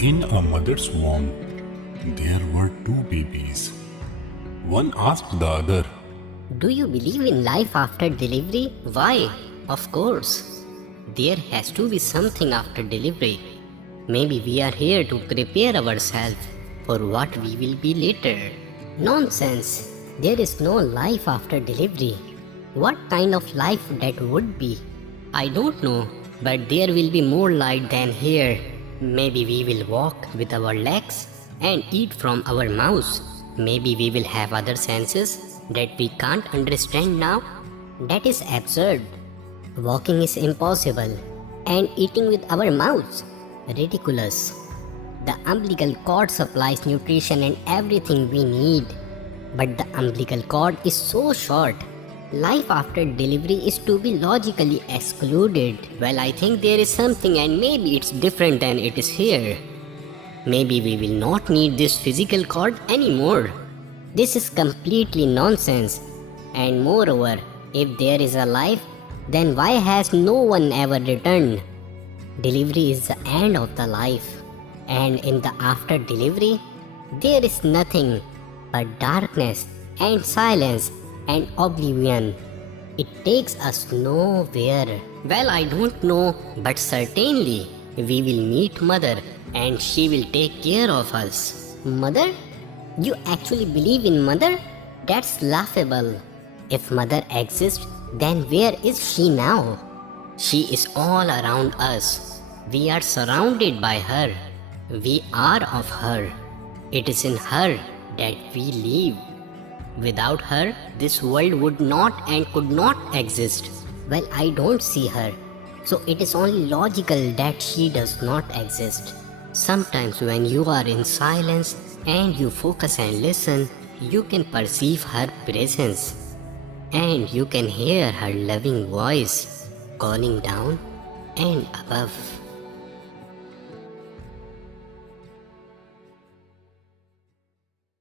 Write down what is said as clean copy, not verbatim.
In a mother's womb, there were two babies. One asked the other, Do you believe in life after delivery? Why? Of course. There has to be something after delivery. Maybe we are here to prepare ourselves for what we will be later. Nonsense. There is no life after delivery. What kind of life that would be? I don't know, but there will be more light than here. Maybe we will walk with our legs and eat from our mouths. Maybe we will have other senses that we can't understand now. That is absurd. Walking is impossible, and eating with our mouths, ridiculous. The umbilical cord supplies nutrition and everything we need. But the umbilical cord is so short. Life after delivery is to be logically excluded. Well, I think there is something, and maybe it's different than it is here. Maybe we will not need this physical cord anymore. This is completely nonsense. And moreover, if there is a life, then why has no one ever returned? Delivery is the end of the life. And in the after delivery, there is nothing but darkness and silence and oblivion. It takes us nowhere. Well, I don't know, but certainly we will meet Mother and she will take care of us. Mother? You actually believe in Mother? That's laughable. If Mother exists, then where is she now? She is all around us. We are surrounded by her. We are of her. It is in her that we live. Without her, this world would not and could not exist. Well, I don't see her, so it is only logical that she does not exist. Sometimes when you are in silence and you focus and listen, you can perceive her presence. And you can hear her loving voice calling down and above.